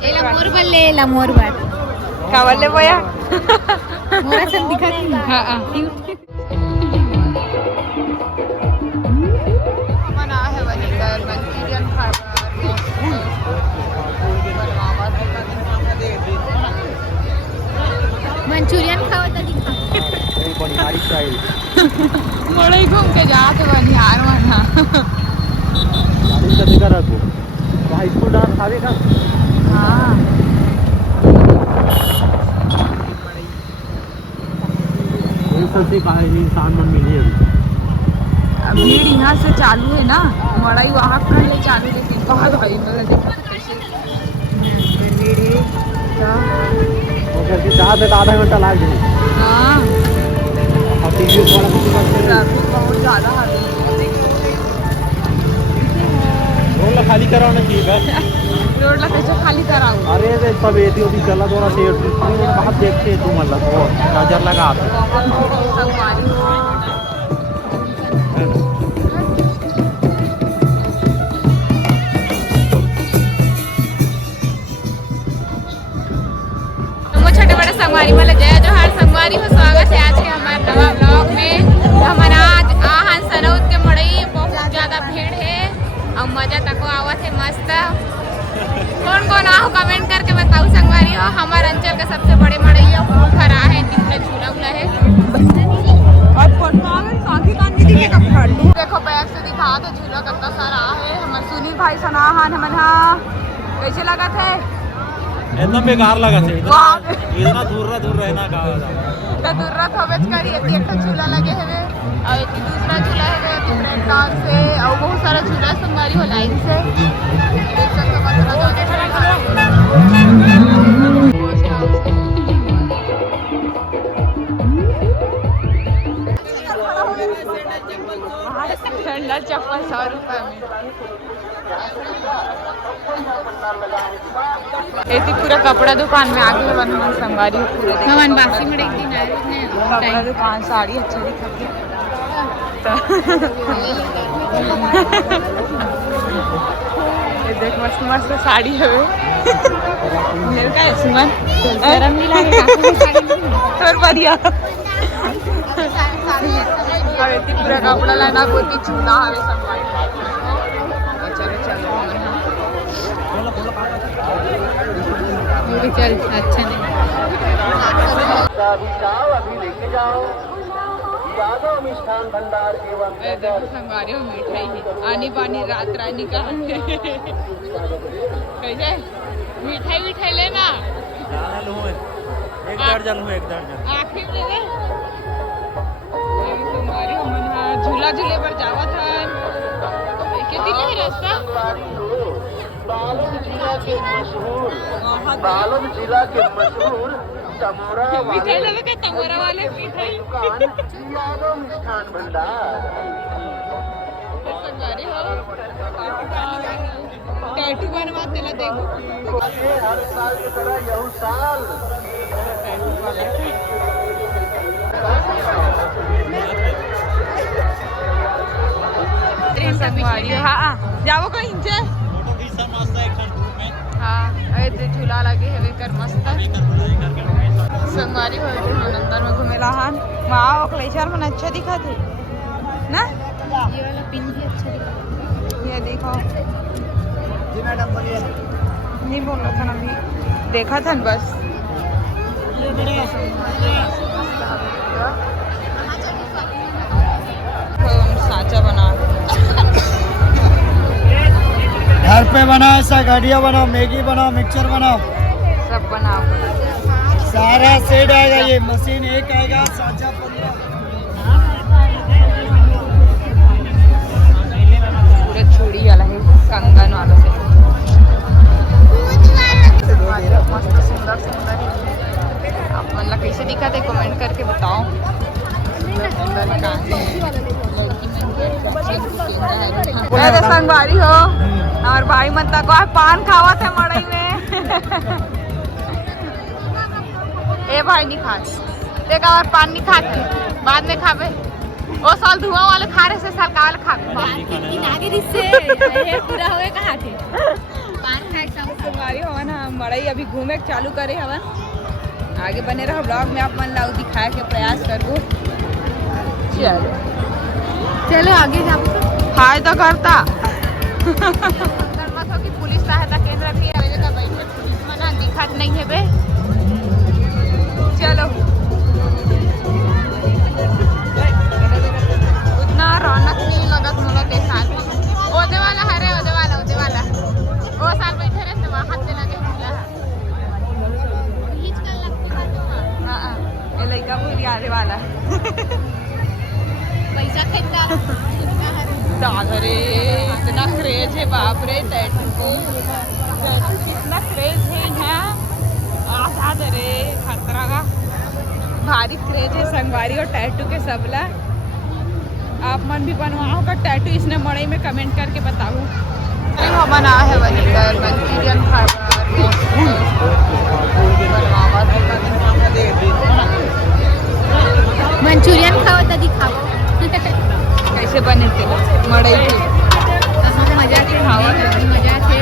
मोर बल्ले मोर बात का बल्ले बोया मोरा सब दिखत नहीं हां मना है वाली कर मंचूरियन मंचूरियन खाओ तो दिखा बड़ी हमारी स्टाइल मोड़े घूम के जाते बनिहार वहां गाड़ी का देखा रखो हाई स्कूल डांस खावे का हां ये सबसे कहा इंसान मन मिली अभी भीड़ यहाँ से चालू है ना मड़ाई वहाँ पहले चालू लेकिन बहुत भाई मतलब देखो तो कैसे भीड़ है और करके जहाँ से आधा घंटा लाग गई हाँ और टीवी वाला भी करते हैं ट्रैफिक बहुत ज़्यादा है रोड ला खाली कराना चाहिए बस रोड ला कैसे खाली कराऊँ अरे रे सब एदी ओदी चला थोड़ा से बाहर देखते हैं तू मतलब वो नजर लगा आते बहुत भीड़ है संगवारी छोटे बड़े संगवारी वाले जय जोहार संगवारी हो स्वागत है आज के हमारे नवा ब्लॉग में। हमारा आज आहन सनौत के मड़ई बहुत ज्यादा भीड़ है और मजा तक आवत है मस्त। कौन कौन आओ कमेंट करके बताओ संगवारी हो। हमारे अंचल के सबसे बड़े मड़ई है खरा है जिसमें झूला उला है और देखो बैग से दिखा दो झूला कितना सारा है। हमारे सुनील भाई सनाहन हमारा कैसे लगा थे एकदम बेकार लगा थे इतना दूर रहना का जरूरत होवे करी एक झूला लगे है और एक दूसरा झूला है ब्रेक डांस से और बहुत सारा झूला संगवारी हो लाइन से देख सकते हो कितना ठंडा चप्पल 100 रुपए में ऐसी पूरा कपड़ा दुकान में आके बनना संगवारी पूरे भगवान बासी में एक दिन आए कपड़ा दुकान साड़ी अच्छा दिखती ये देख मस्त मस्त साड़ी है मेरे का सुमन गरम नहीं लगेगा और बढ़िया और इतनी पूरा कपड़ा लाना कोई चूड़ा है संगवारी चलो चलो वो भी चल अच्छा नहीं अभी लेके जाओ यादव मिष्ठान भंडार एवं देखो संगवारी में मिठाई है आनी बानी रात रानी का कैसे मिठाई लेना एक दर्जन आखिर में ले संगवारी हम झूला झूले पर जावा था कितनी है रास्ता बालोद जिला के मशहूर तमोरा मिठाई लगे के तमोरा वाले मिठाई यादव मिष्ठान भंडार संगवारी हो टैटू बनवाते ला देखो हर साल की तरह यह साल संगवारी हाँ जाओ कहीं से हाँ ऐसे झूला लगे है कर मस्त संगवारी हो अंदर में घूमेला हान वहाँ क्लेचर में अच्छा दिखा थे ना ये वाला पिन भी अच्छा दिखा ये देखो नहीं बोल रहा था ना अभी देखा था ना बस साचा बना घर पे बनाओ ऐसा गाड़िया बनाओ मैगी बनाओ मिक्सचर बनाओ सब बनाओ सारा सेट आएगा ये मशीन एक आएगा साझा पूरा चूड़ी वाला है कंगन वाला से मस्त सुंदर सुंदर आप मतलब कैसे दिखा थे कमेंट करके बताओ संगवारी हो और भाई मत को पान खावा थे मड़ई में ए भाई नहीं खा देखा और पान नहीं खाते बाद में खावे वो साल धुआं वाले खा रहे से साल काल खा आगे दिस से पूरा होए कहाँ थे पान खाए संगवारी हवन हम मड़ई अभी घूमे के चालू करे हवन। आगे बने रहो ब्लॉग में, आप मन लाओ दिखाए के प्रयास करबो। चलो चलो आगे जाओ। हाय तो करता की पुलिस सहायता केंद्र भी है का बैठे पुलिस मना दिखत नहीं है बे। चलो उतना रौनक नहीं लगत मोला के साथ। ओदे वाला है रे, ओदे वाला वो साल बैठे रहे तो वहां से लगे मिला है। हां ये लड़का पूरी आने वाला पैसा खरीदा रे इतना क्रेज है बाप रे टैटू को। कितना क्रेज है यहाँ आजाद रे खतरा का भारी क्रेज है संगवारी और टैटू के सबला। आप मन भी बनवाओ का टैटू इसने मड़ई में कमेंट करके बताओ। बना है वनीगर मंचूरियन मंचूरियन खाओ तो दिखाओ कैसे बने थे मड़ई के। मजा के खाओ मजा थे।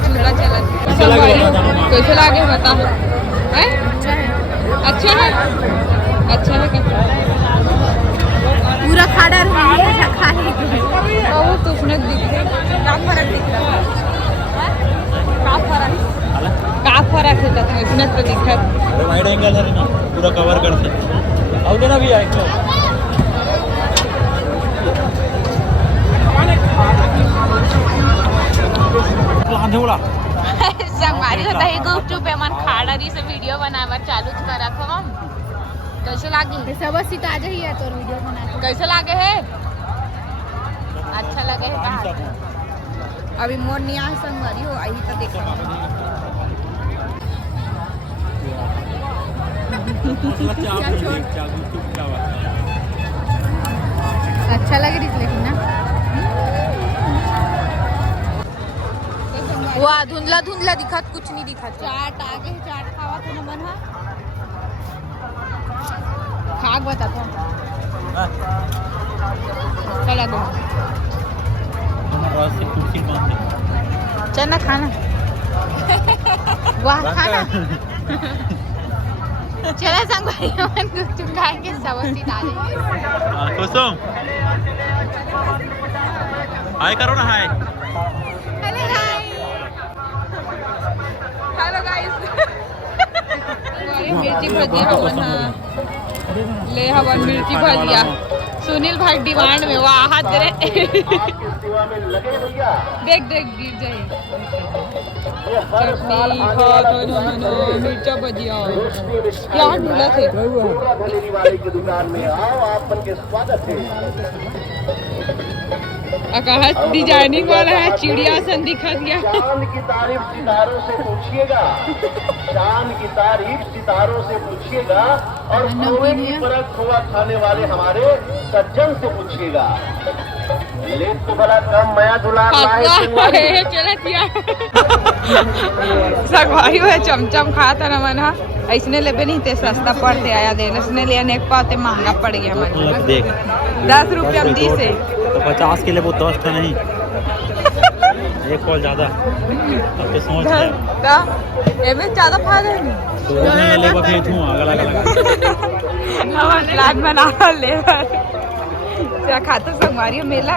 झूला चला कैसे लागे बता। अच्छा है अच्छा है पूरा खाड़ा बहुत उसमें क्या फर्क दिख रहा है। का फर्क है इसमें तो दिखत वाइड एंगल है ना पूरा कवर कर सकते और देना भी है संगवारी होता है गुपचुप पे मन खाड़ा री से वीडियो बनावर चालू करत हम। कैसे लागी सब सीता आ जाइए तो वीडियो बना। कैसे लागे है अच्छा लगे है कहा अभी मोर नहीं आए संगवारी हो आई तो देखो। अच्छा लगे लेकिन ना वाह धुंधला धुंधला दिखत कुछ नहीं दिखत। चाट आगे चाट खावा तो न मन खाक बता तो चला गो चल ना खाना वाह खाना चला संगवारी मन गुपचुप खाएंगे सबसी डालेंगे। कुसुम हाय करो ना हाय। हेलो हाय हेलो गाइस मिर्ची भजिया हवन ले हवन मिर्ची भजिया सुनील भाई डिमांड में वाह हाथ रे देख देख गिर जाए चटनी मिर्चा भजिया क्या ढूंढा थे आकाश डिजाइनिंग वाला है चिड़िया सन दिखा दिया। शान की तारीफ सितारों से पूछिएगा, शान की तारीफ सितारों से पूछिएगा और खोए की परत खोआ खाने वाले हमारे सज्जन से पूछिएगा। लेट तो बड़ा कम मया दुलार संगवारी है चमचम खाता न मना ऐसने लेबे नहीं थे सस्ता पड़ते आया देने इसने लिया नेक पाते महंगा पड़ गया मन देख 10 रुपया में 20 है तो 50 के लिए वो 10 का नहीं एक कॉल ज्यादा अब तो सोच एमे ज्यादा फायदा है तो ले लेगा फिर तू अगला हम प्लान बना ले क्या खाता संगवारी मेला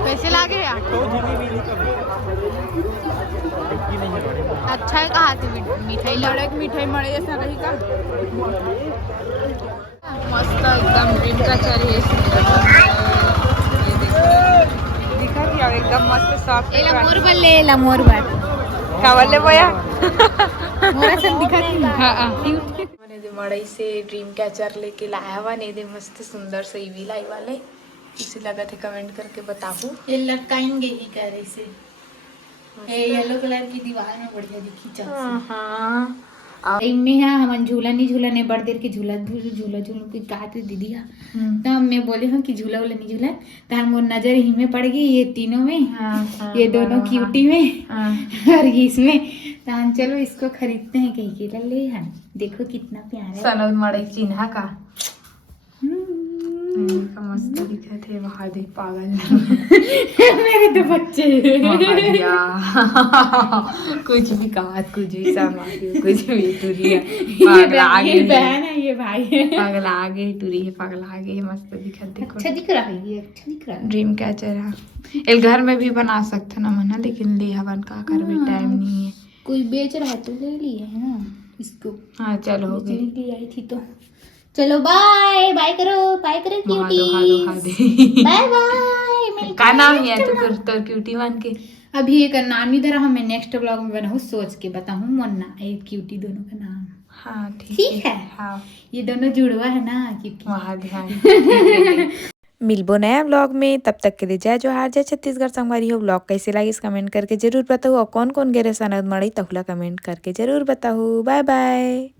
कैसे लागे यार अच्छा है कहा थे मिठाई लड़े मिठाई मड़े ऐसा रही का मस्त एकदम ड्रीम का चल दिखा क्या एकदम मस्त सॉफ्ट मोर बल्ले ला मोर बात का बल्ले बोया मोरा सन दिखा हां मैंने दे मड़ई से ड्रीम कैचर लेके लाया हुआ ने दे मस्त सुंदर से ईवी लाई वाले इसे लगा थे कमेंट करके बताओ। ये लटकाएंगे ही करे से ये येलो कलर की दीवार में बढ़िया दिखी चल हां इनमें है हम झूला नहीं झूला ने बड़ देर के झूला झूला के कहते दीदी हा तो मैं बोले हूँ कि झूला वूला नहीं झूला तो हम नजर ही में पड़ गई ये तीनों में ये दोनों क्यूटी में और इसमें तो हम चलो इसको खरीदते हैं कहीं के ले हम देखो कितना प्यारा है सनद मड़ई चिन्हा का का मस्त दिखत है। वहाँ देख पागल मेरे तो बच्चे महादिया कुछ भी कहा, कुछ भी समाती, कुछ भी टूरी है, पागल आगे ये बहन है, ये भाई है। पागल आगे टूरी है, पागल आगे मस्त दिखत। देखो अच्छा दिख रहा है, ये अच्छा दिख रहा है। ड्रीम कैचर है। एक घर में भी बना सकते ना मना, लेकिन ले हवन का कर भी टाइम नहीं है। कोई बेच रहा है तो ले लिए है ना इसको। हाँ चलो हो गई। बेचने के लिए आई थी तो चलो बाय बाय करो क्यूटी। Bye bye. का नाम है तो क्यूटी मान के। अभी एक नाम इधर हमें नेक्स्ट ब्लॉग में बनाऊँ, सोच के बताऊँ। मुन्ना एक क्यूटी दोनों का नाम। हाँ ठीक है। हाँ ये दोनों जुड़वा है ना क्यूटी। वहाँ ध्यान मिलबो नया ब्लॉग में, तब तक के लिए जय जोहार, जय छत्तीसगढ़ संगवारी हो। ब्लॉग कैसे लगी कमेंट करके जरूर बताओ, और कौन कौन गेरे सनद मड़ी तहुला कमेंट करके जरूर बताओ। Bye bye.